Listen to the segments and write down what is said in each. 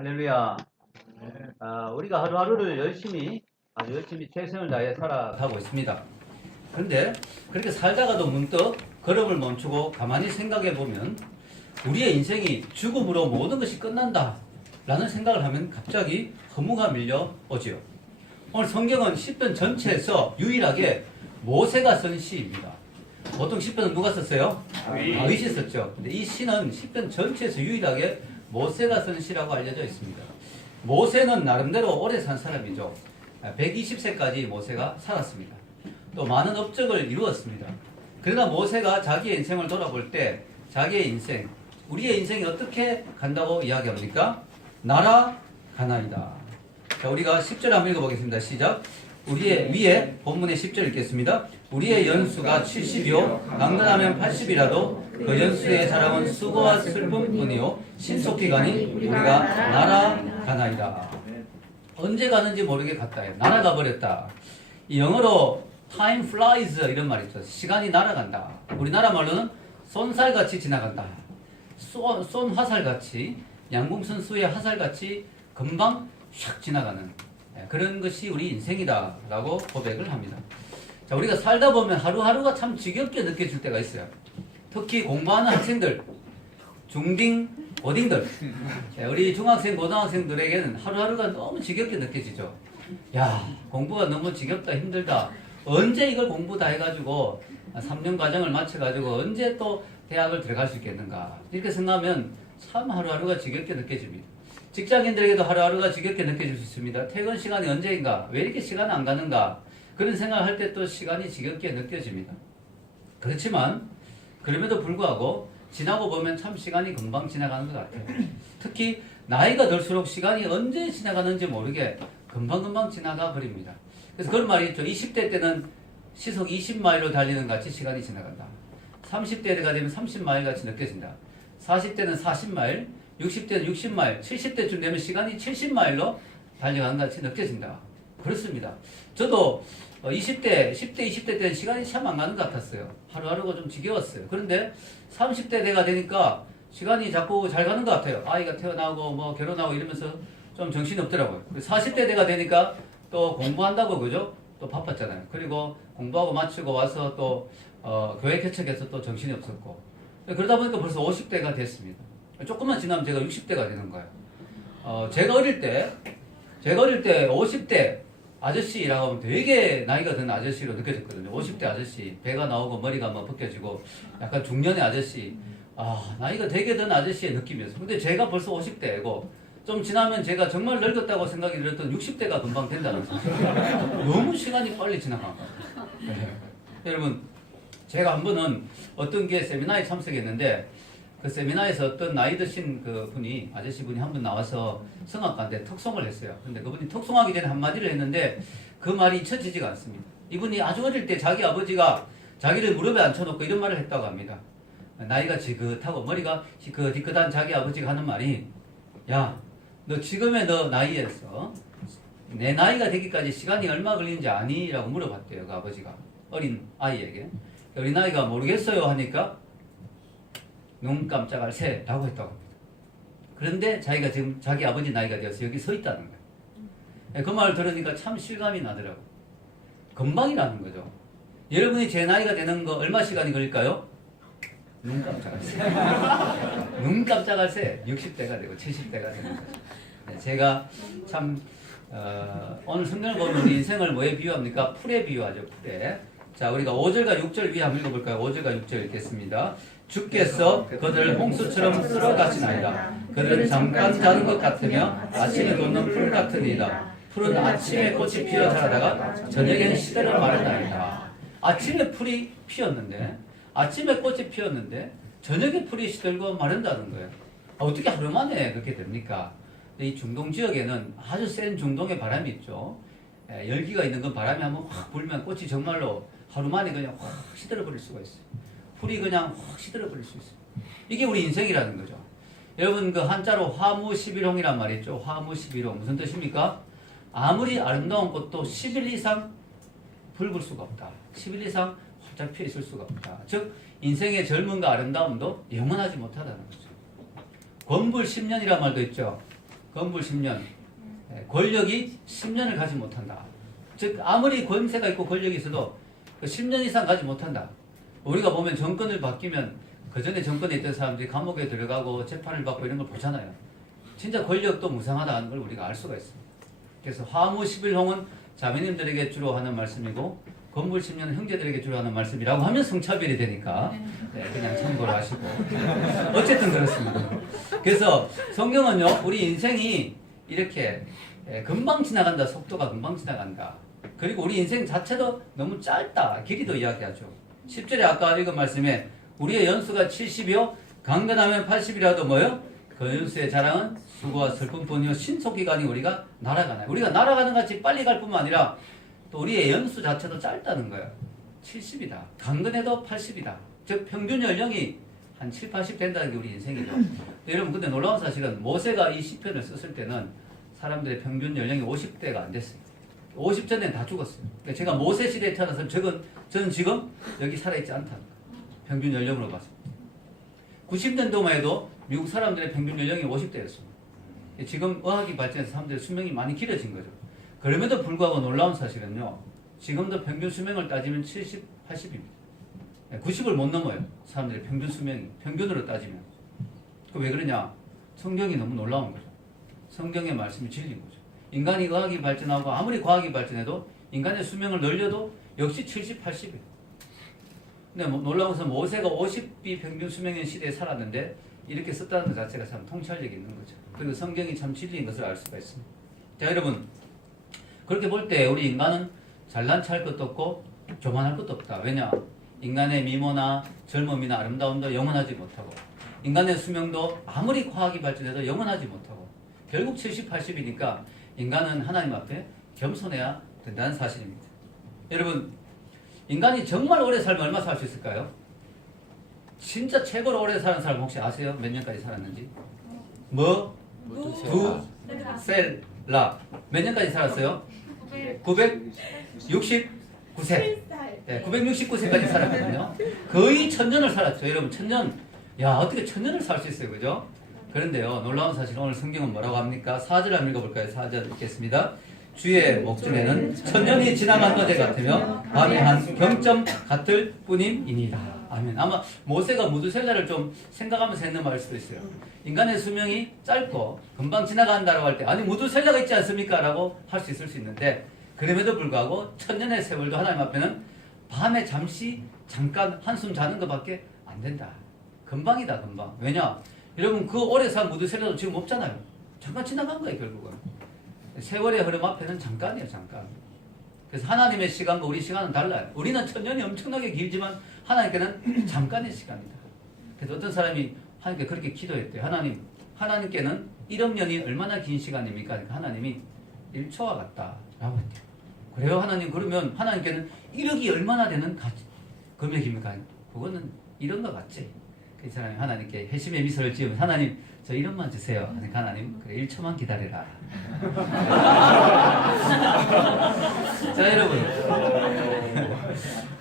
할렐루야. 우리가 하루하루를 아주 열심히 최선을 다해 살아가고 있습니다. 그런데 그렇게 살다가도 문득 걸음을 멈추고 가만히 생각해 보면 우리의 인생이 죽음으로 모든 것이 끝난다 라는 생각을 하면 갑자기 허무가 밀려오지요. 오늘 성경은 시편 전체에서 유일하게 모세가 쓴 시입니다. 보통 시편은 누가 썼어요? 다윗이 썼죠. 근데 이 시는 시편 전체에서 유일하게 모세가 쓴 시라고 알려져 있습니다. 모세는 나름대로 오래 산 사람이죠. 120세까지 모세가 살았습니다. 또 많은 업적을 이루었습니다. 그러나 모세가 자기의 인생을 돌아볼 때 자기의 인생, 우리의 인생이 어떻게 간다고 이야기합니까? 날아가나이다. 자, 우리가 10절 한번 읽어보겠습니다. 시작. 우리의 위에 본문의 10절 읽겠습니다. 우리의 연수가 70이요 강건하면 80이라도 그 연수의 자랑은 수고와 슬픔뿐이요 신속히 가니 우리가 날아가나이다. 언제 가는지 모르게 갔다 해요. 날아가 버렸다. 이 영어로 time flies 이런 말이 있죠. 시간이 날아간다. 우리나라 말로는 쏜살같이 지나간다. 쏜 화살같이, 양궁선수의 화살같이 금방 샥 지나가는 그런 것이 우리 인생이다라고 고백을 합니다. 자, 우리가 살다 보면 하루하루가 참 지겹게 느껴질 때가 있어요. 특히 공부하는 학생들, 중딩, 고딩들, 우리 중학생, 고등학생들에게는 하루하루가 너무 지겹게 느껴지죠. 야, 공부가 너무 지겹다, 힘들다. 언제 이걸 공부 다 해가지고 3년 과정을 마쳐가지고 언제 또 대학을 들어갈 수 있겠는가. 이렇게 생각하면 참 하루하루가 지겹게 느껴집니다. 직장인들에게도 하루하루가 지겹게 느껴질 수 있습니다. 퇴근 시간이 언제인가? 왜 이렇게 시간이 안 가는가? 그런 생각을 할 때 또 시간이 지겹게 느껴집니다. 그렇지만 그럼에도 불구하고 지나고 보면 참 시간이 금방 지나가는 것 같아요. 특히 나이가 들수록 시간이 언제 지나가는지 모르게 금방금방 지나가 버립니다. 그래서 그런 말이 있죠. 20대 때는 시속 20마일로 달리는 같이 시간이 지나간다. 30대가 되면 30마일 같이 느껴진다. 40대는 40마일, 60대는 60마일, 70대쯤 되면 시간이 70마일로 달려가는 같이 느껴진다. 그렇습니다. 저도 10대, 20대 때는 시간이 참 안 가는 것 같았어요. 하루하루가 좀 지겨웠어요. 그런데 30대 대가 되니까 시간이 자꾸 잘 가는 것 같아요. 아이가 태어나고 뭐 결혼하고 이러면서 좀 정신이 없더라고요. 40대 대가 되니까 또 공부한다고 그죠? 또 바빴잖아요. 그리고 공부하고 마치고 와서 또 교회 개척해서 또 정신이 없었고 그러다 보니까 벌써 50대가 됐습니다. 조금만 지나면 제가 60대가 되는 거예요. 제가 어릴 때 50대 아저씨라고 하면 되게 나이가 든 아저씨로 느껴졌거든요. 50대 아저씨, 배가 나오고 머리가 막 벗겨지고 약간 중년의 아저씨, 나이가 되게 든 아저씨의 느낌이었어요. 근데 제가 벌써 50대고 좀 지나면 제가 정말 늙었다고 생각이 들었던 60대가 금방 된다는 거죠. 너무 시간이 빨리 지나간 거예요. 네. 여러분, 제가 한 번은 어떤 게 세미나에 참석했는데 그 세미나에서 어떤 나이 드신 그 분이, 아저씨 분이 한 분 나와서 성악가인데 턱송을 했어요. 근데 그분이 턱송하기 전에 한마디를 했는데 그 말이 잊혀지지가 않습니다. 이분이 아주 어릴 때 자기 아버지가 자기를 무릎에 앉혀놓고 이런 말을 했다고 합니다. 나이가 지긋하고 머리가 희끗희끗한 자기 아버지가 하는 말이, 야, 너 지금의 너 나이에서 내 나이가 되기까지 시간이 얼마 걸리는지 아니? 라고 물어봤대요. 그 아버지가 어린 아이에게. 어린 아이가 모르겠어요 하니까 눈 깜짝할 새라고 했다고 합니다. 그런데 자기가 지금 자기 아버지 나이가 되어서 여기 서 있다는 거예요. 그 말을 들으니까 참 실감이 나더라고요. 금방이라는 거죠. 여러분이 제 나이가 되는 거 얼마 시간이 걸릴까요? 눈 깜짝할 새. 눈 깜짝할 새 60대가 되고 70대가 되는 거죠. 제가 참 오늘 성경을 보면 우리 인생을 뭐에 비유합니까? 풀에 비유하죠. 풀에. 자, 우리가 5절과 6절 위에 한번 읽어볼까요? 5절과 6절 읽겠습니다. 주께서 그들을 홍수처럼 쓸어가시나이다. 그들은 잠깐 자는 것 같으며 아침에 돋는 풀 같으니이다. 풀은 아침에 꽃이 피어 자라다가 저녁에는 시들어 마르나이다. 아침에 풀이 피었는데, 아침에 꽃이 피었는데 저녁에 풀이 시들고 마른다는 거예요. 어떻게 하루 만에 그렇게 됩니까? 이 중동 지역에는 아주 센 중동의 바람이 있죠. 열기가 있는 건 바람이 한번 확 불면 꽃이 정말로 하루 만에 그냥 확 시들어버릴 수가 있어요. 풀이 그냥 확 시들어버릴 수 있어요. 이게 우리 인생이라는 거죠. 여러분 그 한자로 화무십일홍이란 말이 있죠. 화무십일홍 무슨 뜻입니까? 아무리 아름다운 꽃도 10일 이상 붉을 수가 없다. 10일 이상 활짝 피어 있을 수가 없다. 즉 인생의 젊음과 아름다움도 영원하지 못하다는 거죠. 권불 10년이란 말도 있죠. 그 건물 10년, 권력이 10년을 가지 못한다. 즉 아무리 권세가 있고 권력이 있어도 그 10년 이상 가지 못한다. 우리가 보면 정권을 바뀌면 그 전에 정권에 있던 사람들이 감옥에 들어가고 재판을 받고 이런 걸 보잖아요. 진짜 권력도 무상하다는 걸 우리가 알 수가 있습니다. 그래서 화무 11홍은 자매님들에게 주로 하는 말씀이고 건물 10년은 형제들에게 주로 하는 말씀이라고 하면 성차별이 되니까 그냥 참고를 하시고 어쨌든 그렇습니다. 그래서 성경은요 우리 인생이 이렇게 금방 지나간다. 속도가 금방 지나간다. 그리고 우리 인생 자체도 너무 짧다. 길이도 이야기하죠. 10절에 아까 읽은 말씀에 우리의 연수가 70이요 강건하면 80이라도 뭐요? 그 연수의 자랑은 수고와 슬픔뿐이요 신속기간이 우리가 날아가나요. 우리가 날아가는 같이 빨리 갈 뿐만 아니라 또 우리의 연수 자체도 짧다는 거예요. 70이다. 강건해도 80이다. 즉 평균 연령이 한 7, 80 된다는 게 우리 인생이죠. 여러분 근데 놀라운 사실은 모세가 이 시편을 썼을 때는 사람들의 평균 연령이 50대가 안 됐어요. 50전에는 다 죽었어요. 그러니까 제가 모세 시대에 태어나서 저는 지금 여기 살아있지 않다는 거예요. 평균 연령으로 봤습니다. 90년도만 해도 미국 사람들의 평균 연령이 50대였습니다. 지금 의학이 발전해서 사람들의 수명이 많이 길어진 거죠. 그럼에도 불구하고 놀라운 사실은요. 지금도 평균 수명을 따지면 70, 80입니다. 90을 못 넘어요. 사람들의 평균 수명이. 평균으로 따지면. 그 왜 그러냐? 성경이 너무 놀라운 거죠. 성경의 말씀이 진리인 거죠. 인간이 의학이 발전하고 아무리 과학이 발전해도 인간의 수명을 늘려도 역시 70, 80이에요. 근데 놀라운 것은 모세가 50이 평균 수명인 시대에 살았는데 이렇게 썼다는 것 자체가 참 통찰력이 있는 거죠. 그리고 성경이 참 진리인 것을 알 수가 있습니다. 자 여러분 그렇게 볼 때 우리 인간은 잘난 체할 것도 없고 교만할 것도 없다. 왜냐? 인간의 미모나 젊음이나 아름다움도 영원하지 못하고 인간의 수명도 아무리 과학이 발전해도 영원하지 못하고 결국 70, 80이니까 인간은 하나님 앞에 겸손해야 된다는 사실입니다. 여러분 인간이 정말 오래 살면 얼마 살 수 있을까요? 진짜 최고로 오래 사는 사람 혹시 아세요? 몇 년까지 살았는지? 두셀라 몇 년까지 살았어요? 969세. 네, 969세까지 살았거든요. 거의 1000년을 살았죠. 여러분 1000년. 야 어떻게 1000년을 살 수 있어요, 그죠? 그런데요 놀라운 사실 오늘 성경은 뭐라고 합니까? 4절 한번 읽어볼까요? 4절 읽겠습니다. 주의 목전에는 1000년이 지나간 것에 같으며 밤의 한 경점 같을 뿐임이니라. 아멘. 아마 모세가 무두셀라를 좀 생각하면서 했는 말일 수도 있어요. 인간의 수명이 짧고 금방 지나간다고 할 때 아니 무두셀라가 있지 않습니까? 라고 할 수 있을 수 있는데 그럼에도 불구하고 1000년의 세월도 하나님 앞에는 밤에 잠깐 한숨 자는 것밖에 안 된다. 금방이다 금방. 왜냐? 여러분 그 오래 산 무두셀라도 지금 없잖아요. 잠깐 지나간 거예요 결국은. 세월의 흐름 앞에는 잠깐이에요 잠깐. 그래서 하나님의 시간과 우리 시간은 달라요. 우리는 1000년이 엄청나게 길지만 하나님께는 잠깐의 시간이다. 그래서 어떤 사람이 하나님께 그렇게 기도했대요. 하나님께는 1억 년이 얼마나 긴 시간입니까? 그러니까 하나님이 1초와 같다라고 했대요. 그래요 하나님? 그러면 하나님께는 1억이 얼마나 되는 금액입니까? 그거는 1억과 같지. 그 사람이 하나님께 회심의 미소를 지으면 하나님 저 1억만 주세요. 그러니까 하나님 그래 1초만 기다려라. 자 여러분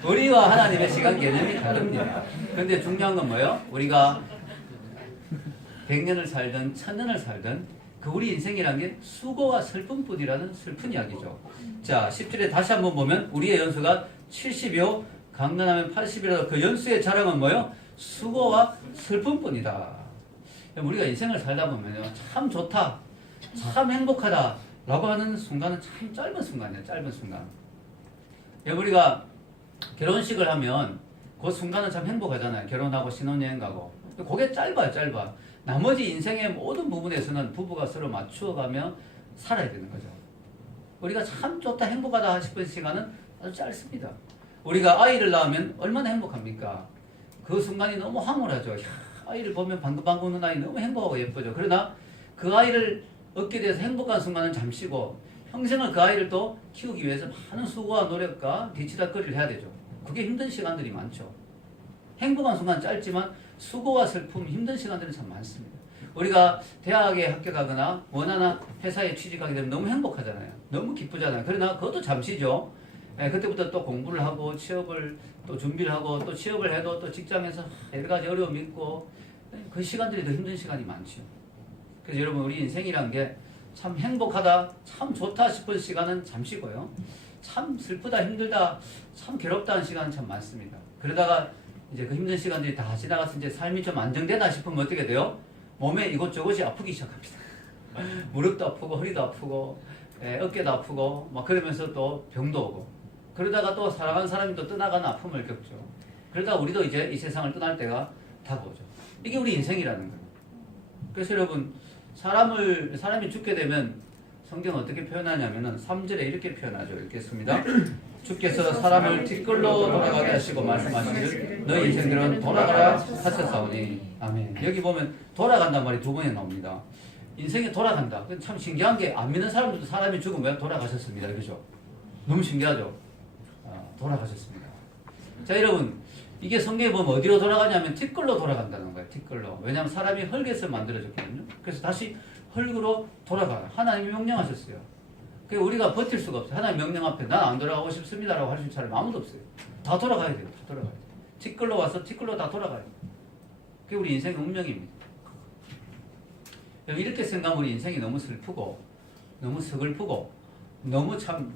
우리와 하나님의 시간 개념이 다릅니다. 그런데 중요한 건 뭐예요? 우리가 100년을 살든 1000년을 살든 그 우리 인생이란 게 수고와 슬픔뿐이라는 슬픈 이야기죠. 자 10절에 다시 한번 보면 우리의 연수가 70이요 강건하면 80이라도 그 연수의 자랑은 뭐예요? 수고와 슬픔뿐이다. 우리가 인생을 살다 보면요 참 좋다 참 행복하다 라고 하는 순간은 참 짧은 순간이에요. 짧은 순간. 우리가 결혼식을 하면 그 순간은 참 행복하잖아요. 결혼하고 신혼여행 가고 그게 짧아요. 짧아. 나머지 인생의 모든 부분에서는 부부가 서로 맞추어가며 살아야 되는 거죠. 우리가 참 좋다 행복하다 싶은 시간은 아주 짧습니다. 우리가 아이를 낳으면 얼마나 행복합니까? 그 순간이 너무 황홀하죠. 아이를 보면 방긋방긋 우는 아이 너무 행복하고 예쁘죠. 그러나 그 아이를 얻게 돼서 행복한 순간은 잠시고 평생을 그 아이를 또 키우기 위해서 많은 수고와 노력과 뒤치다거리를 해야 되죠. 그게 힘든 시간들이 많죠. 행복한 순간 짧지만 수고와 슬픔, 힘든 시간들은 참 많습니다. 우리가 대학에 합격하거나 원하는 회사에 취직하게 되면 너무 행복하잖아요. 너무 기쁘잖아요. 그러나 그것도 잠시죠. 그때부터 또 공부를 하고 취업을 또 준비를 하고 또 취업을 해도 또 직장에서 여러 가지 어려움이 있고 그 시간들이 더 힘든 시간이 많죠. 그래서 여러분 우리 인생이란 게 참 행복하다, 참 좋다 싶은 시간은 잠시고요. 참 슬프다, 힘들다, 참 괴롭다는 시간은 참 많습니다. 그러다가 이제 그 힘든 시간들이 다 지나가서 이제 삶이 좀 안정되나 싶으면 어떻게 돼요? 몸에 이곳저곳이 아프기 시작합니다. 무릎도 아프고 허리도 아프고 어깨도 아프고 막 그러면서 또 병도 오고 그러다가 또 사랑하는 사람이 또 떠나가는 아픔을 겪죠. 그러다 우리도 이제 이 세상을 떠날 때가 다가오죠. 이게 우리 인생이라는 거예요. 그래서 여러분 사람이 죽게 되면 성경은 어떻게 표현하냐면은 3절에 이렇게 표현하죠. 읽겠습니다. 주께서 사람을 뒷걸로 돌아가게 하시고 말씀하시기를 너희 인생들은 돌아가라 하셨사오니 아멘. 여기 보면 돌아간단 말이 두 번에 나옵니다. 인생이 돌아간다. 참 신기한 게 안 믿는 사람들도 사람이 죽으면 돌아가셨습니다. 그죠? 너무 신기하죠? 돌아가셨습니다. 자 여러분 이게 성경에 보면 어디로 돌아가냐면 뒷걸로 돌아간다는 거예요. 뒷걸로. 왜냐하면 사람이 흙에서 만들어졌거든요. 그래서 다시 흙으로 돌아가라. 하나님이 명령하셨어요. 그러니까 우리가 버틸 수가 없어요. 하나님 명령 앞에 난 안 돌아가고 싶습니다라고 할 수 있는 사람이 아무도 없어요. 다 돌아가야 돼요. 다 돌아가야 돼요. 뒷걸로 와서 뒷걸로 다 돌아가야 돼요. 그게 우리 인생의 운명입니다. 이렇게 생각하면 우리 인생이 너무 슬프고 너무 서글프고 너무 참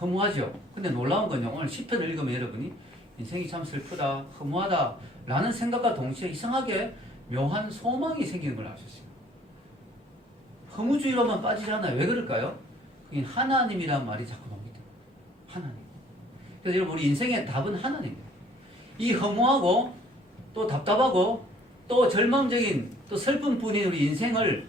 허무하죠. 근데 놀라운 건요. 오늘 시편을 읽으면 여러분이 인생이 참 슬프다, 허무하다 라는 생각과 동시에 이상하게 묘한 소망이 생기는 걸 아셨어요. 허무주의로만 빠지지 않아요. 왜 그럴까요? 그게 하나님이란 말이 자꾸 나옵니다. 하나님. 그래서 여러분 우리 인생의 답은 하나님이에요. 이 허무하고 또 답답하고 또 절망적인 또 슬픈 뿐인 우리 인생을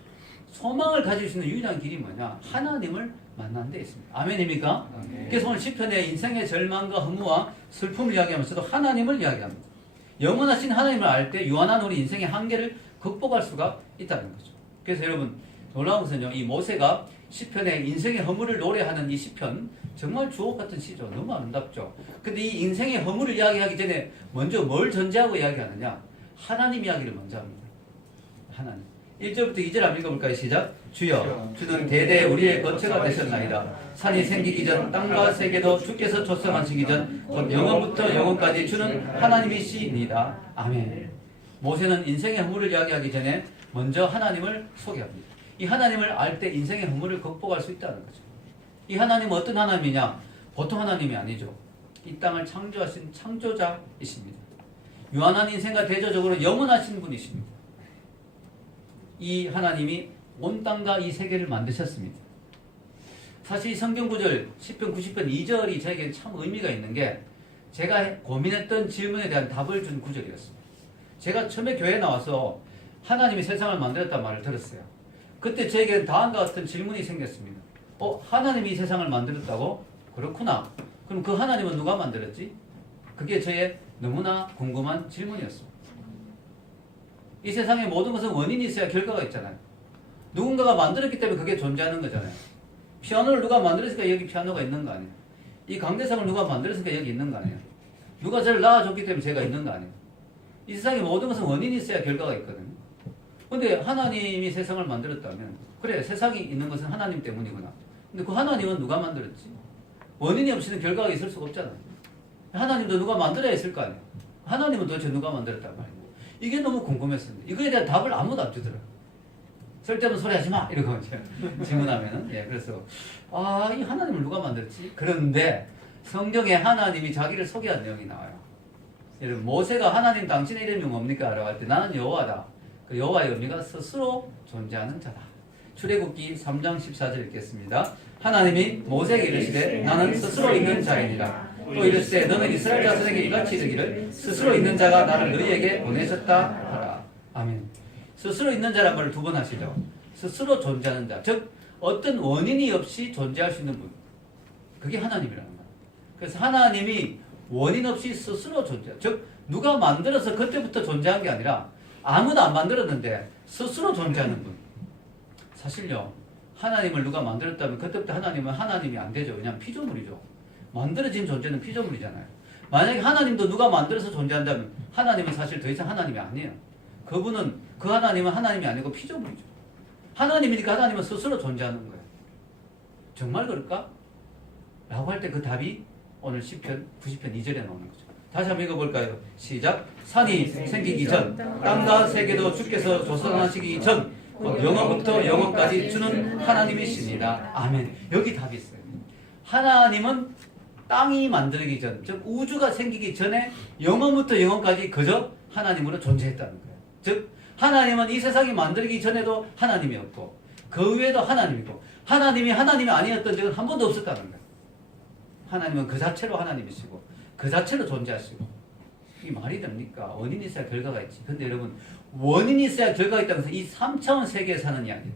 소망을 가질 수 있는 유일한 길이 뭐냐? 하나님을 만나는 데 있습니다. 아멘입니까? 아멘. 그래서 오늘 시편에 인생의 절망과 허무와 슬픔을 이야기하면서도 하나님을 이야기합니다. 영원하신 하나님을 알 때 유한한 우리 인생의 한계를 극복할 수가 있다는 거죠. 그래서 여러분 놀라운 것은요. 이 모세가 시편에 인생의 허물을 노래하는 이 시편 정말 주옥 같은 시죠. 너무 아름답죠. 근데 이 인생의 허물을 이야기하기 전에 먼저 뭘 전제하고 이야기하느냐? 하나님 이야기를 먼저 합니다. 하나님. 1절부터 2절 한번 읽어볼까요? 시작. 주여 주는 대대 우리의 거처가 되셨나이다. 산이 생기기 전 땅과 세계도 주께서 조성하시기 전 곧 영원부터 영원까지 주는 하나님이시니이다. 아멘. 모세는 인생의 허물을 이야기하기 전에 먼저 하나님을 소개합니다. 이 하나님을 알 때 인생의 허물을 극복할 수 있다는 거죠. 이 하나님은 어떤 하나님이냐? 보통 하나님이 아니죠. 이 땅을 창조하신 창조자이십니다. 유한한 인생과 대조적으로 영원하신 분이십니다. 이 하나님이 온 땅과 이 세계를 만드셨습니다. 사실 이 성경 구절 10편 90편 2절이 저에게 참 의미가 있는 게 제가 고민했던 질문에 대한 답을 준 구절이었습니다. 제가 처음에 교회에 나와서 하나님이 세상을 만들었다는 말을 들었어요. 그때 저에게 다음과 같은 질문이 생겼습니다. 하나님이 이 세상을 만들었다고? 그렇구나. 그럼 그 하나님은 누가 만들었지? 그게 저의 너무나 궁금한 질문이었습니다. 이 세상의 모든 것은 원인이 있어야 결과가 있잖아요. 누군가가 만들었기 때문에 그게 존재하는 거잖아요. 피아노를 누가 만들었으니까 여기 피아노가 있는 거 아니에요. 이 강대상을 누가 만들었으니까 여기 있는 거 아니에요. 누가 저를 낳아줬기 때문에 제가 있는 거 아니에요. 이 세상의 모든 것은 원인이 있어야 결과가 있거든요. 근데 하나님이 세상을 만들었다면 그래 세상이 있는 것은 하나님 때문이구나. 근데 그 하나님은 누가 만들었지? 원인이 없이는 결과가 있을 수가 없잖아요. 하나님도 누가 만들어야 했을 거 아니에요. 하나님은 도대체 누가 만들었단 말이에요. 이게 너무 궁금했습니다. 이거에 대한 답을 아무도 안 주더라고요. 쓸데없는 소리 하지 마! 이러고 질문하면은. 그래서, 이 하나님을 누가 만들었지? 그런데 성경에 하나님이 자기를 소개한 내용이 나와요. 여러분, 모세가 하나님 당신의 이름이 뭡니까? 라고 할 때 나는 여호와다. 그 여호와의 의미가 스스로 존재하는 자다. 출애굽기 3장 14절 읽겠습니다. 하나님이 모세에게 이르시되 나는 스스로 있는 자이니라. 또 이르시되 너는 이스라엘 자손에게 이같이 이르기를 스스로 있는 자가 나를 너희에게 보내셨다 하라. 아멘. 스스로 있는 자란 말을 두 번 하시죠. 스스로 존재하는 자. 즉 어떤 원인이 없이 존재할 수 있는 분. 그게 하나님이라는 거예요. 그래서 하나님이 원인 없이 스스로 존재. 즉 누가 만들어서 그때부터 존재한 게 아니라 아무도 안 만들었는데 스스로 존재하는 분. 사실요. 하나님을 누가 만들었다면 그때부터 하나님은 하나님이 안 되죠. 그냥 피조물이죠. 만들어진 존재는 피조물이잖아요. 만약에 하나님도 누가 만들어서 존재한다면 하나님은 사실 더 이상 하나님이 아니에요. 그 하나님은 하나님이 아니고 피조물이죠. 하나님이니까 하나님은 스스로 존재하는 거예요. 정말 그럴까? 라고 할 때 그 답이 오늘 10편, 90편 2절에 나오는 거죠. 다시 한번 읽어볼까요? 시작. 산이 생기기 전, 땅과 세계도 주께서 조성하시기 전, 영원부터 영원까지 주는 하나님이십니다. 아멘. 여기 답이 있어요. 하나님은 땅이 만들기 전, 즉 우주가 생기기 전에 영원부터 영원까지 그저 하나님으로 존재했다는 거예요. 즉 하나님은 이 세상이 만들기 전에도 하나님이었고 그 위에도 하나님이고 하나님이 아니었던 적은 한 번도 없었다는 거예요. 하나님은 그 자체로 하나님이시고 그 자체로 존재하시고 이게 말이 됩니까? 원인이 있어야 결과가 있지. 근데 여러분 원인이 있어야 결과가 있다는 것은 이 3차원 세계에 사는 이야기예요.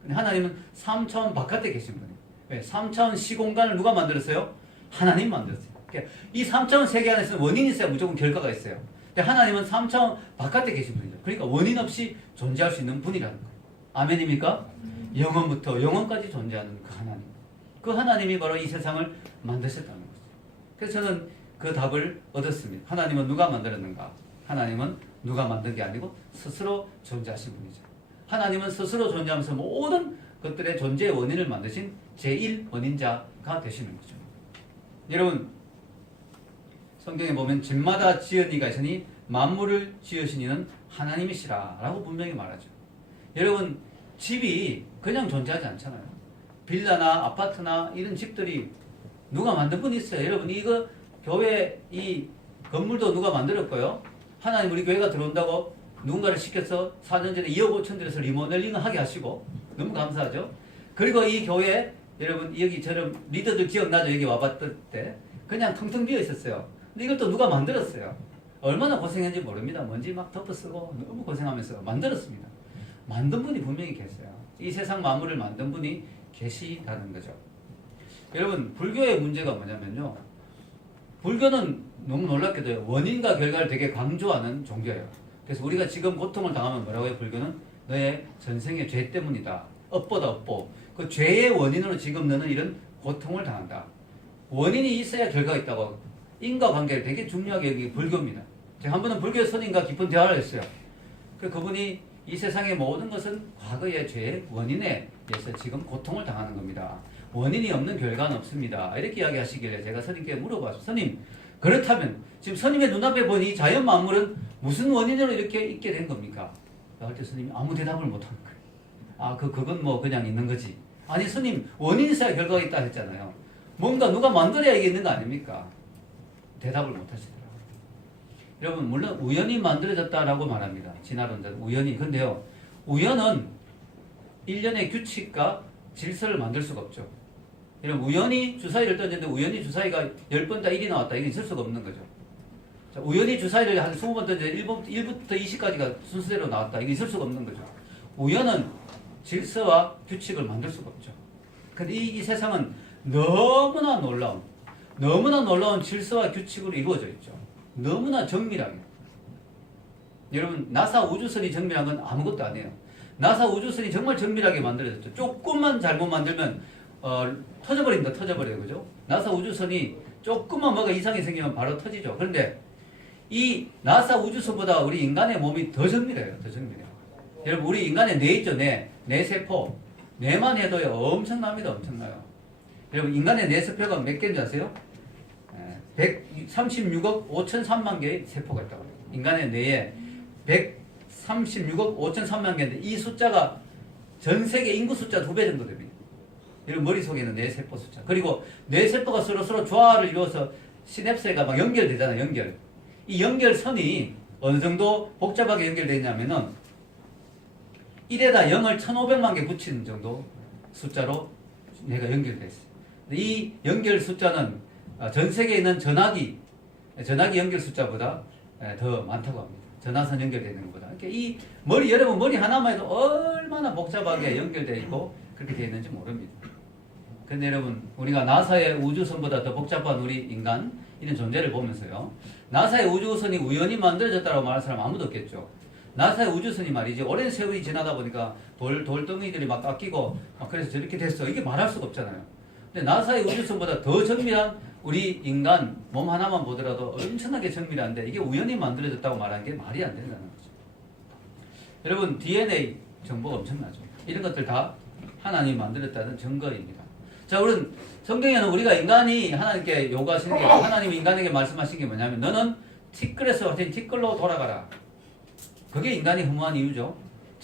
근데 하나님은 3차원 바깥에 계신 분이에요. 왜? 3차원 시공간을 누가 만들었어요? 하나님 만들었어요. 그러니까 이 3차원 세계 안에서는 원인이 있어야 무조건 결과가 있어요. 근데 하나님은 3차원 바깥에 계신 분이죠. 그러니까 원인 없이 존재할 수 있는 분이라는 거예요. 아멘입니까? 영원부터 영원까지 존재하는 그 하나님. 그 하나님이 바로 이 세상을 만드셨다는 거죠. 그래서 저는 그 답을 얻었습니다. 하나님은 누가 만들었는가? 하나님은 누가 만든 게 아니고 스스로 존재하신 분이죠. 하나님은 스스로 존재하면서 모든 것들의 존재의 원인을 만드신 제1원인자가 되시는 거죠. 여러분 성경에 보면 집마다 지은 이가 있으니 만물을 지으신 이는 하나님이시라 라고 분명히 말하죠. 여러분 집이 그냥 존재하지 않잖아요. 빌라나 아파트나 이런 집들이 누가 만든 분이 있어요. 여러분 이거 교회 이 건물도 누가 만들었고요. 하나님 우리 교회가 들어온다고 누군가를 시켜서 4년 전에 2억 5천 들여서 리모델링을 하게 하시고 너무 감사하죠. 그리고 이 교회 여러분 여기처럼 리더들 기억나죠? 여기 와봤을 때 그냥 텅텅 비어 있었어요. 근데 이걸 또 누가 만들었어요. 얼마나 고생했는지 모릅니다. 먼지 막 덮어쓰고 너무 고생하면서 만들었습니다. 만든 분이 분명히 계세요. 이 세상 만물을 만든 분이 계시다는 거죠. 여러분 불교의 문제가 뭐냐면요. 불교는 너무 놀랍게도 원인과 결과를 되게 강조하는 종교예요. 그래서 우리가 지금 고통을 당하면 뭐라고 해요? 불교는 너의 전생의 죄 때문이다. 업보다 업보. 그 죄의 원인으로 지금 너는 이런 고통을 당한다. 원인이 있어야 결과가 있다고. 인과관계를 되게 중요하게 여기 불교입니다. 제가 한 번은 불교 스님과 깊은 대화를 했어요. 그분이 이 세상의 모든 것은 과거의 죄의 원인에 의해서 지금 고통을 당하는 겁니다. 원인이 없는 결과는 없습니다. 이렇게 이야기하시길래 제가 스님께 물어봤어요. 스님, 그렇다면 지금 스님의 눈앞에 보니 이 자연 만물은 무슨 원인으로 이렇게 있게 된 겁니까? 할 때 스님이 아무 대답을 못하는 거예요. 아, 그건 뭐 그냥 있는 거지. 아니 스님, 원인이 있어야 결과가 있다 했잖아요. 뭔가 누가 만들어야 이게 있는 거 아닙니까? 대답을 못 하시더라고요. 여러분 물론 우연히 만들어졌다라고 말합니다. 진화론자는 우연히. 근데요. 우연은 일련의 규칙과 질서를 만들 수가 없죠. 여러분 우연히 주사위를 던졌는데 우연히 주사위가 10번 다 1이 나왔다. 이게 있을 수가 없는 거죠. 자, 우연히 주사위를 한 20번 던졌는데 1부터 20까지가 순서대로 나왔다. 이게 있을 수가 없는 거죠. 우연은 질서와 규칙을 만들 수가 없죠. 근데 이 세상은 너무나 놀라운 질서와 규칙으로 이루어져 있죠. 너무나 정밀하게. 여러분 나사 우주선이 정밀한 건 아무것도 아니에요. 나사 우주선이 정말 정밀하게 만들어졌죠. 조금만 잘못 만들면 터져버립니다. 터져버려요. 그죠? 나사 우주선이 조금만 뭐가 이상이 생기면 바로 터지죠. 그런데 이 나사 우주선보다 우리 인간의 몸이 더 정밀해요. 더 정밀해요. 여러분 우리 인간의 뇌 있죠. 뇌세포. 뇌만 해도요. 엄청납니다. 엄청나요. 여러분 인간의 뇌세포가 몇 개인지 아세요? 136억 5,003만 개의 세포가 있다고 해요. 인간의 뇌에 136억 5,003만 개인데 이 숫자가 전 세계 인구 숫자 2배 정도 됩니다. 여러분 머릿속에 있는 뇌세포 숫자. 그리고 뇌세포가 서로 조화를 이루어서 시냅스가 막 연결되잖아요. 연결. 이 연결선이 어느 정도 복잡하게 연결되어 있냐면은 1에다 0을 1,500만 개 붙이는 정도 숫자로 뇌가 연결되어 있어요. 이 연결 숫자는 전 세계에 있는 전화기 연결 숫자보다 더 많다고 합니다. 전화선 연결되어 있는 것보다. 그러니까 이 머리, 여러분 머리 하나만 해도 얼마나 복잡하게 연결되어 있고 그렇게 되어 있는지 모릅니다. 근데 여러분, 우리가 나사의 우주선보다 더 복잡한 우리 인간, 이런 존재를 보면서요. 나사의 우주선이 우연히 만들어졌다고 말하는 사람 아무도 없겠죠. 나사의 우주선이 말이지, 오랜 세월이 지나다 보니까 돌덩이들이 막 깎이고, 그래서 저렇게 됐어. 이게 말할 수가 없잖아요. 근데 나사의 우주선보다 더 정밀한 우리 인간 몸 하나만 보더라도 엄청나게 정밀한데 이게 우연히 만들어졌다고 말하는 게 말이 안 된다는 거죠. 여러분 DNA 정보가 엄청나죠. 이런 것들 다 하나님이 만들었다는 증거입니다. 자, 우리는 성경에는 우리가 인간이 하나님께 요구하시는 게, 하나님이 인간에게 말씀하신 게 뭐냐면 너는 티끌에서 같은 티끌로 돌아가라. 그게 인간이 허무한 이유죠.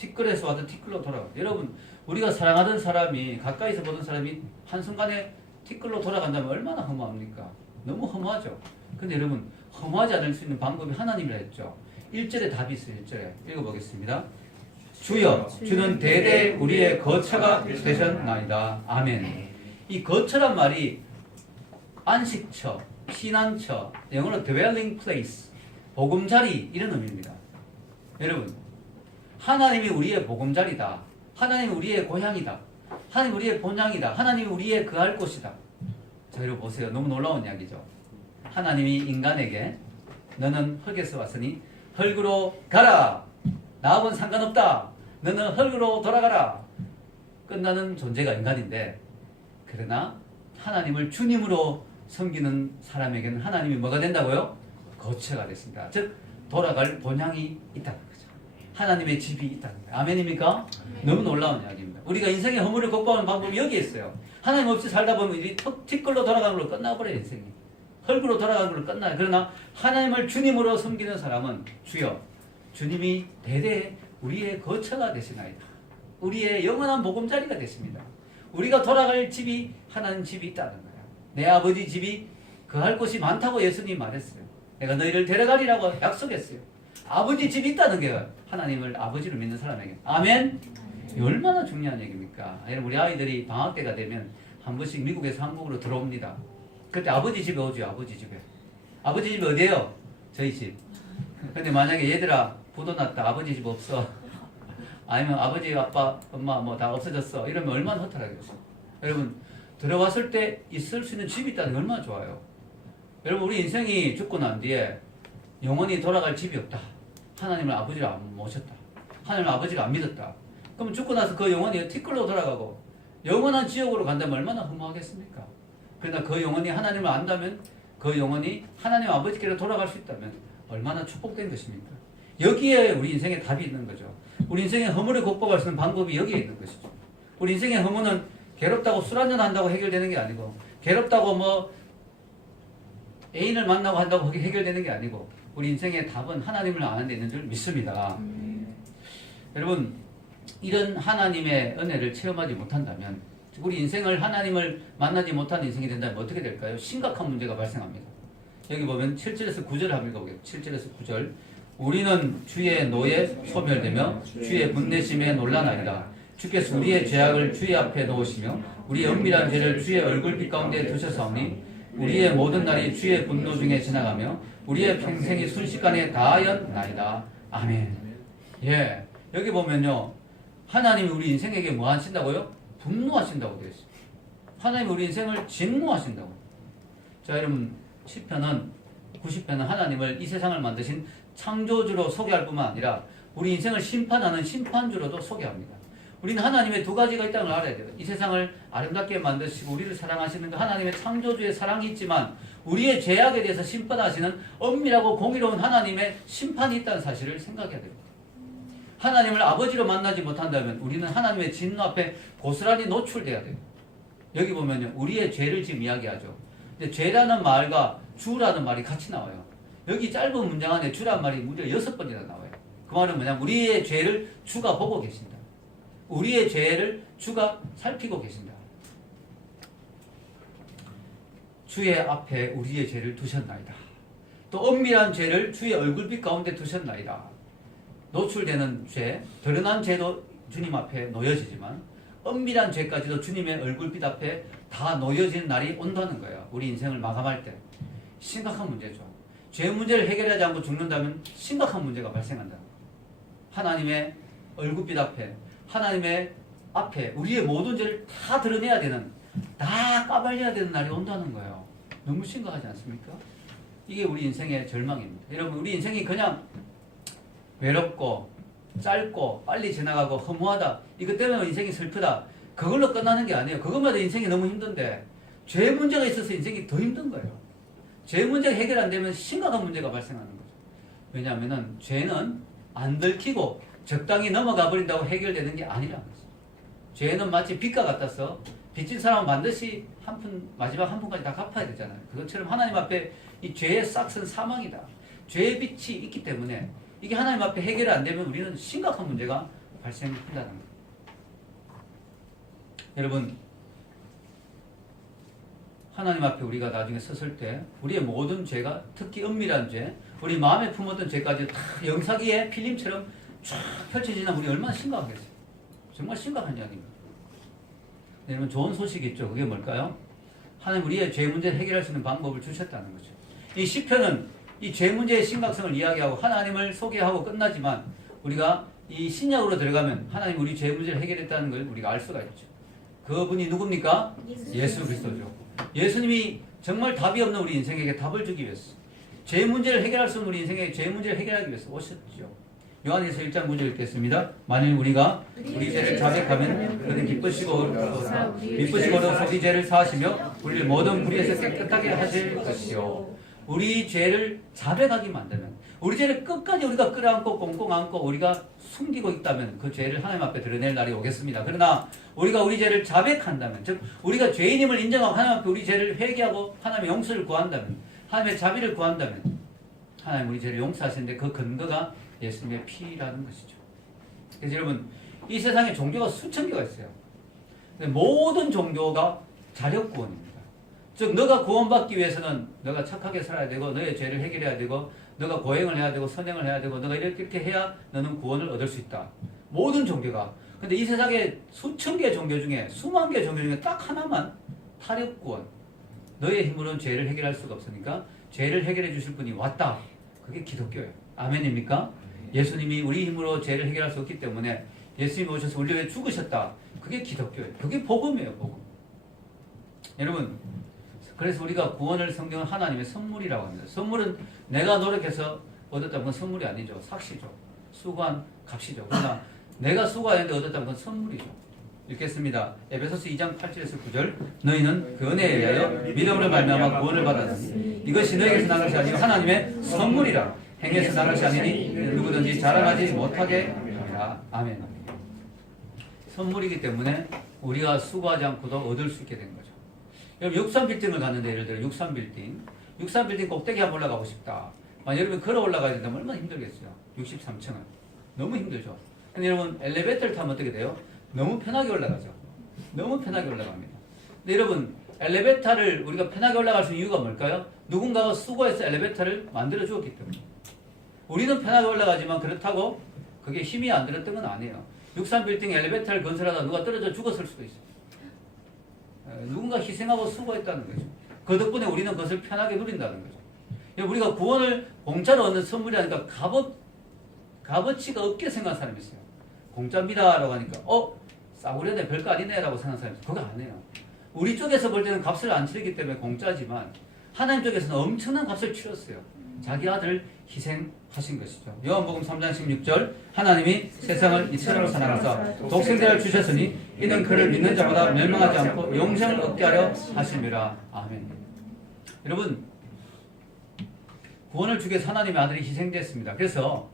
티끌에서 와도 티끌로 돌아가. 여러분, 우리가 사랑하던 사람이, 가까이서 보던 사람이 한순간에 티끌로 돌아간다면 얼마나 허무합니까? 너무 허무하죠. 근데 여러분, 허무하지 않을 수 있는 방법이 하나님이라 했죠. 1절에 답이 있어요. 1절에 읽어보겠습니다. 주여, 주는 대대 우리의 거처가 되셨나이다. 아멘. 이 거처란 말이 안식처, 피난처, 영어로 dwelling place, 보금자리, 이런 의미입니다. 여러분, 하나님이 우리의 보금자리다. 하나님이 우리의 고향이다. 하나님이 우리의 본향이다. 하나님이 우리의 거할 곳이다. 자, 여러분 보세요. 너무 놀라운 이야기죠. 하나님이 인간에게 너는 흙에서 왔으니 흙으로 가라. 나하고는 상관없다. 너는 흙으로 돌아가라. 끝나는 존재가 인간인데, 그러나 하나님을 주님으로 섬기는 사람에게는 하나님이 뭐가 된다고요? 거처가 됐습니다. 즉 돌아갈 본향이 있다는 거죠. 하나님의 집이 있다는 거예요. 아멘입니까? 너무 놀라운 이야기입니다. 우리가 인생의 허물을 극복하는 방법이 여기에 있어요. 하나님 없이 살다 보면 이 티끌로 돌아가는 걸로 끝나버려요. 인생이 흙으로 돌아가는 걸로 끝나요. 그러나 하나님을 주님으로 섬기는 사람은 주여, 주님이 대대 우리의 거처가 되시나이다. 우리의 영원한 보금자리가 되십니다. 우리가 돌아갈 집이 하나님 집이 있다는 거예요. 내 아버지 집이 거할 곳이 많다고 예수님이 말했어요. 내가 너희를 데려가리라고 약속했어요. 아버지 집이 있다는 게 하나님을 아버지로 믿는 사람에게. 아멘? 얼마나 중요한 얘기입니까? 우리 아이들이 방학 때가 되면 한 번씩 미국에서 한국으로 들어옵니다. 그때 아버지 집에 오죠. 아버지 집에. 아버지 집이 어디예요? 저희 집. 근데 만약에 얘들아 부도 났다. 아버지 집 없어. 아니면 아버지, 아빠, 엄마 뭐 다 없어졌어. 이러면 얼마나 허탈하겠어요. 여러분, 들어왔을 때 있을 수 있는 집이 있다는 게 얼마나 좋아요. 여러분, 우리 인생이 죽고 난 뒤에 영원히 돌아갈 집이 없다. 하나님을 아버지를 안 모셨다. 하나님을 아버지를 안 믿었다. 그럼 죽고 나서 그 영혼이 티끌로 돌아가고 영원한 지옥으로 간다면 얼마나 허무하겠습니까? 그러나 그 영혼이 하나님을 안다면, 그 영혼이 하나님 아버지께로 돌아갈 수 있다면 얼마나 축복된 것입니까? 여기에 우리 인생의 답이 있는 거죠. 우리 인생의 허물을 극복할 수 있는 방법이 여기에 있는 것이죠. 우리 인생의 허물은 괴롭다고 술 한잔 한다고 해결되는 게 아니고, 괴롭다고 뭐 애인을 만나고 한다고 해결되는 게 아니고, 우리 인생의 답은 하나님을 아는 데 있는 줄 믿습니다. 여러분, 이런 하나님의 은혜를 체험하지 못한다면, 우리 인생을 하나님을 만나지 못하는 인생이 된다면 어떻게 될까요? 심각한 문제가 발생합니다. 여기 보면 7절에서 9절을 한번 읽어보겠습니다. 7절에서 9절. 우리는 주의 노에 소멸되며 주의 분내심에 놀라나이다. 주께서 우리의 죄악을 주의 앞에 놓으시며 우리의 은밀한 죄를 주의 얼굴빛 가운데 두셨사오니 우리의 모든 날이 주의 분노 중에 지나가며 우리의 평생이 순식간에 다하였나이다. 아멘. 예, 여기 보면요, 하나님이 우리 인생에게 뭐 하신다고요? 분노하신다고 되어 있어요. 하나님이 우리 인생을 진노하신다고. 자, 여러분, 10편은 90편은 하나님을, 이 세상을 만드신 창조주로 소개할 뿐만 아니라 우리 인생을 심판하는 심판주로도 소개합니다. 우리는 하나님의 두 가지가 있다는 걸 알아야 돼요. 이 세상을 아름답게 만드시고 우리를 사랑하시는 그 하나님의 창조주의 사랑이 있지만, 우리의 죄악에 대해서 심판하시는 엄밀하고 공의로운 하나님의 심판이 있다는 사실을 생각해야 됩니다. 하나님을 아버지로 만나지 못한다면 우리는 하나님의 진노 앞에 고스란히 노출돼야 돼요. 여기 보면요, 우리의 죄를 지금 이야기하죠. 근데 죄라는 말과 주라는 말이 같이 나와요. 여기 짧은 문장 안에 주란 말이 무려 6번이나 나와요. 그 말은 뭐냐면 우리의 죄를 주가 보고 계신다. 우리의 죄를 주가 살피고 계신다. 주의 앞에 우리의 죄를 두셨나이다. 또 은밀한 죄를 주의 얼굴빛 가운데 두셨나이다. 노출되는 죄, 드러난 죄도 주님 앞에 놓여지지만 은밀한 죄까지도 주님의 얼굴빛 앞에 다 놓여지는 날이 온다는 거예요. 우리 인생을 마감할 때. 심각한 문제죠. 죄 문제를 해결하지 않고 죽는다면 심각한 문제가 발생한다. 하나님의 얼굴빛 앞에, 하나님의 앞에 우리의 모든 죄를 다 드러내야 되는, 다 까발려야 되는 날이 온다는 거예요. 너무 심각하지 않습니까? 이게 우리 인생의 절망입니다. 여러분, 우리 인생이 그냥 외롭고 짧고 빨리 지나가고 허무하다, 이것 때문에 인생이 슬프다, 그걸로 끝나는 게 아니에요. 그것마다 인생이 너무 힘든데 죄 문제가 있어서 인생이 더 힘든 거예요. 죄 문제가 해결 안 되면 심각한 문제가 발생하는 거죠. 왜냐하면 죄는 안 들키고 적당히 넘어가 버린다고 해결되는 게 아니라는 거죠. 죄는 마치 빚과 같아서 빚진 사람은 반드시 마지막 한 푼까지 다 갚아야 되잖아요. 그것처럼 하나님 앞에 이 죄의 싹은 사망이다. 죄의 빚이 있기 때문에 이게 하나님 앞에 해결이 안 되면 우리는 심각한 문제가 발생한다는 거예요. 여러분, 하나님 앞에 우리가 나중에 섰을 때 우리의 모든 죄가, 특히 은밀한 죄, 우리 마음에 품었던 죄까지 다 영사기에 필름처럼 쫙 펼쳐지면 우리 얼마나 심각하겠어요. 정말 심각한 이야기입니다. 여러분, 좋은 소식이 있죠. 그게 뭘까요? 하나님 우리의 죄 문제를 해결할 수 있는 방법을 주셨다는 거죠. 이 시편은 이 죄 문제의 심각성을 이야기하고 하나님을 소개하고 끝나지만, 우리가 이 신약으로 들어가면 하나님 우리 죄 문제를 해결했다는 걸 우리가 알 수가 있죠. 그분이 누굽니까? 예수 그리스도죠. 예수님이 정말 답이 없는 우리 인생에게 답을 주기 위해서, 죄 문제를 해결할 수 없는 우리 인생에게 죄 문제를 해결하기 위해서 오셨죠. 요한일서 1장 9절 읽겠습니다. 만일 우리가 우리 죄를 자백하면 그는 기쁘시고 어려서 우리 죄를 사하시며 우리를 모든 불의에서 깨끗하게 하실 것이요. 우리 죄를 자백하게 만들면, 우리 죄를 끝까지 우리가 끌어안고 꽁꽁 안고 우리가 숨기고 있다면 그 죄를 하나님 앞에 드러낼 날이 오겠습니다. 그러나 우리가 우리 죄를 자백한다면, 즉 우리가 죄인임을 인정하고 하나님 앞에 우리 죄를 회개하고 하나님의 용서를 구한다면, 하나님의 자비를 구한다면, 하나님 우리 죄를 용서하시는데 그 근거가 예수님의 피라는 것이죠. 그래서 여러분, 이 세상에 종교가 수천 개가 있어요. 모든 종교가 자력구원입니다. 즉 너가 구원받기 위해서는 너가 착하게 살아야 되고, 너의 죄를 해결해야 되고, 너가 고행을 해야 되고, 선행을 해야 되고, 너가 이렇게 해야 너는 구원을 얻을 수 있다. 모든 종교가. 근데 이 세상에 수천 개의 종교 중에, 수만 개의 종교 중에 딱 하나만 타력구원. 너의 힘으로는 죄를 해결할 수가 없으니까 죄를 해결해 주실 분이 왔다. 그게 기독교예요. 아멘입니까? 예수님이 우리 힘으로 죄를 해결할 수 없기 때문에 예수님이 오셔서 우리 위해 죽으셨다. 그게 기독교예요. 그게 복음이에요. 복음. 여러분, 그래서 우리가 구원을 성경은 하나님의 선물이라고 합니다. 선물은 내가 노력해서 얻었다면 그건 선물이 아니죠. 삭시죠. 수고한 값이죠. 그러나 내가 수고하였는데 얻었다면 그건 선물이죠. 읽겠습니다. 에베소서 2장 8절에서 9절. 너희는 그 은혜에 의하여 믿음으로 말미암아 구원을 받았으니 이것이 너에게서 난 것이 아니고 하나님의 선물이라. 행해서 난 것이 아니니 누구든지 자랑하지 못하게 하리라. 아멘. 선물이기 때문에 우리가 수고하지 않고도 얻을 수 있게 된 거죠. 여러분, 63빌딩을 갔는데, 예를 들어 63빌딩 꼭대기 한번 올라가고 싶다. 여러분 걸어 올라가야 된다면 얼마나 힘들겠어요. 63층은 너무 힘들죠. 근데 여러분, 엘리베이터를 타면 어떻게 돼요? 너무 편하게 올라가죠. 너무 편하게 올라갑니다. 근데 여러분, 엘리베이터를 우리가 편하게 올라갈 수 있는 이유가 뭘까요? 누군가가 수고해서 엘리베이터를 만들어 주었기 때문에. 우리는 편하게 올라가지만 그렇다고 그게 힘이 안 들었던 건 아니에요. 63빌딩 엘리베이터를 건설하다 누가 떨어져 죽었을 수도 있어요. 누군가 희생하고 수고했다는 거죠. 그 덕분에 우리는 그것을 편하게 누린다는 거죠. 우리가 구원을 공짜로 얻는 선물이라니까 값어치가 없게 생각하는 사람이 있어요. 공짜입니다 라고 하니까 싸구려네, 별거 아니네 라고 생각하는 사람이 있어요. 그거 아니에요. 우리 쪽에서 볼 때는 값을 안 치르기 때문에 공짜지만 하나님 쪽에서는 엄청난 값을 치렀어요. 자기 아들 희생하신 것이죠. 요한복음 3장 16절. 하나님이 세상을 이처럼 사랑하사 독생자를 주셨으니 이는 그를 믿는 자마다 멸망하지 않고 영생을 얻게 하려 하심이라. 아멘. 여러분, 구원을 주기 위해서 하나님의 아들이 희생됐습니다. 그래서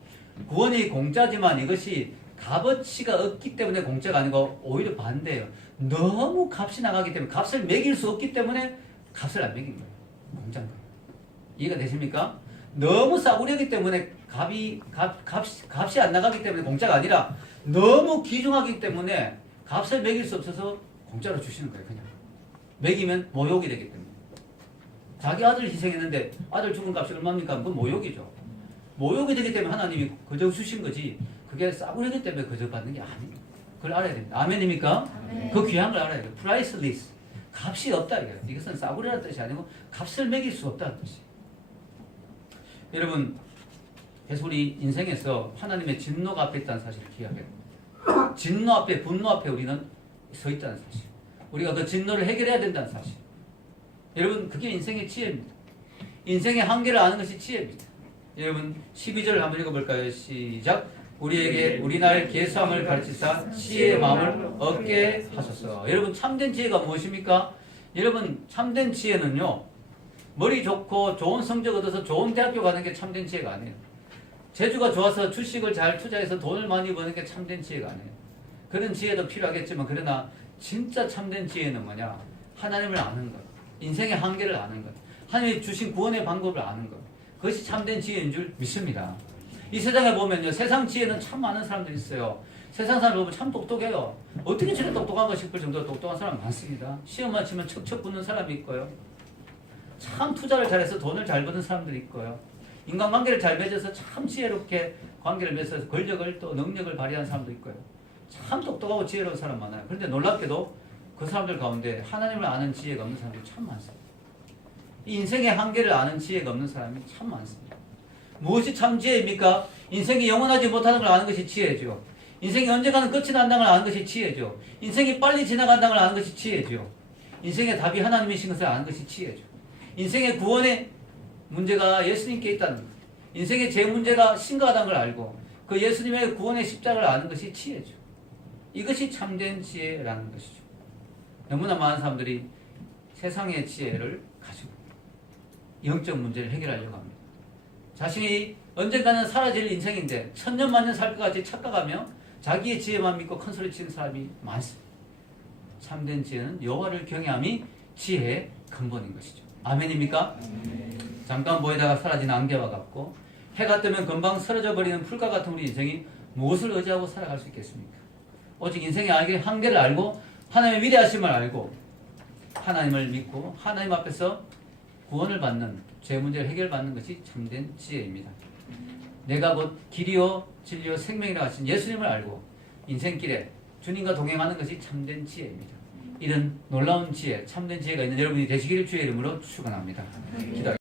구원이 공짜지만 이것이 값어치가 없기 때문에 공짜가 아니고 오히려 반대예요. 너무 값이 나가기 때문에, 값을 매길 수 없기 때문에 값을 안 매긴 거예요. 공짜인 거예요. 이해가 되십니까? 너무 싸구려기 때문에 값이 안 나가기 때문에 공짜가 아니라 너무 귀중하기 때문에 값을 매길 수 없어서 공짜로 주시는 거예요. 그냥 매기면 모욕이 되기 때문에. 자기 아들 희생했는데 아들 죽은 값이 얼마입니까? 그건 모욕이죠. 모욕이 되기 때문에 하나님이 그저 주신 거지, 그게 싸구려기 때문에 그저 받는 게 아닙니다. 그걸 알아야 됩니다. 아멘입니까? 아멘. 그 귀한 걸 알아야 돼요. priceless. 값이 없다 이거예요. 이것은 싸구려라는 뜻이 아니고 값을 매길 수 없다는 뜻이에요. 여러분, 그래서 우리 인생에서 하나님의 진노가 앞에 있다는 사실을 기억해야 됩니다. 진노 앞에, 분노 앞에 우리는 서 있다는 사실. 우리가 그 진노를 해결해야 된다는 사실. 여러분, 그게 인생의 지혜입니다. 인생의 한계를 아는 것이 지혜입니다. 여러분, 12절을 한번 읽어볼까요? 시작. 우리에게 우리날 계수함을 가르치사 지혜의 마음을 얻게 하소서. 여러분, 참된 지혜가 무엇입니까? 여러분, 참된 지혜는요, 머리 좋고 좋은 성적 얻어서 좋은 대학교 가는 게 참된 지혜가 아니에요. 재주가 좋아서 주식을 잘 투자해서 돈을 많이 버는 게 참된 지혜가 아니에요. 그런 지혜도 필요하겠지만, 그러나 진짜 참된 지혜는 뭐냐? 하나님을 아는 것, 인생의 한계를 아는 것, 하나님이 주신 구원의 방법을 아는 것, 그것이 참된 지혜인 줄 믿습니다. 이 세상에 보면요, 세상 지혜는 참 많은 사람들이 있어요. 세상 사람 보면 참 똑똑해요. 어떻게 저렇게 똑똑한가 싶을 정도로 똑똑한 사람 많습니다. 시험만 치면 척척 붙는 사람이 있고요. 참 투자를 잘해서 돈을 잘 버는 사람들이 있고요. 인간관계를 잘 맺어서 참 지혜롭게 관계를 맺어서 권력을 또 능력을 발휘하는 사람도 있고요. 참 똑똑하고 지혜로운 사람 많아요. 그런데 놀랍게도 그 사람들 가운데 하나님을 아는 지혜가 없는 사람들이 참 많습니다. 이 인생의 한계를 아는 지혜가 없는 사람이 참 많습니다. 무엇이 참 지혜입니까? 인생이 영원하지 못하는 걸 아는 것이 지혜죠. 인생이 언젠가는 끝이 난다는 걸 아는 것이 지혜죠. 인생이 빨리 지나간다는 걸 아는 것이 지혜죠. 인생의 답이 하나님이신 것을 아는 것이 지혜죠. 인생의 구원의 문제가 예수님께 있다는 것, 인생의 제 문제가 심각하다는 걸 알고 그 예수님의 구원의 십자가를 아는 것이 지혜죠. 이것이 참된 지혜라는 것이죠. 너무나 많은 사람들이 세상의 지혜를 가지고 영적 문제를 해결하려고 합니다. 자신이 언젠가는 사라질 인생인데 천년 만년 살 것 같이 착각하며 자기의 지혜만 믿고 큰소리 치는 사람이 많습니다. 참된 지혜는 여호와를 경외함이 지혜의 근본인 것이죠. 아멘입니까? 잠깐 보이다가 사라진 안개와 같고 해가 뜨면 금방 사라져 버리는 풀과 같은 우리 인생이 무엇을 의지하고 살아갈 수 있겠습니까? 오직 인생의 한계를 알고 하나님의 위대하심을 알고 하나님을 믿고 하나님 앞에서 구원을 받는 제 문제를 해결받는 것이 참된 지혜입니다. 내가 곧 길이요 진리요 생명이라 하신 예수님을 알고 인생길에 주님과 동행하는 것이 참된 지혜입니다. 이런 놀라운 지혜, 참된 지혜가 있는 여러분이 되시기를 주의 이름으로 축원합니다. 기도하겠습니다.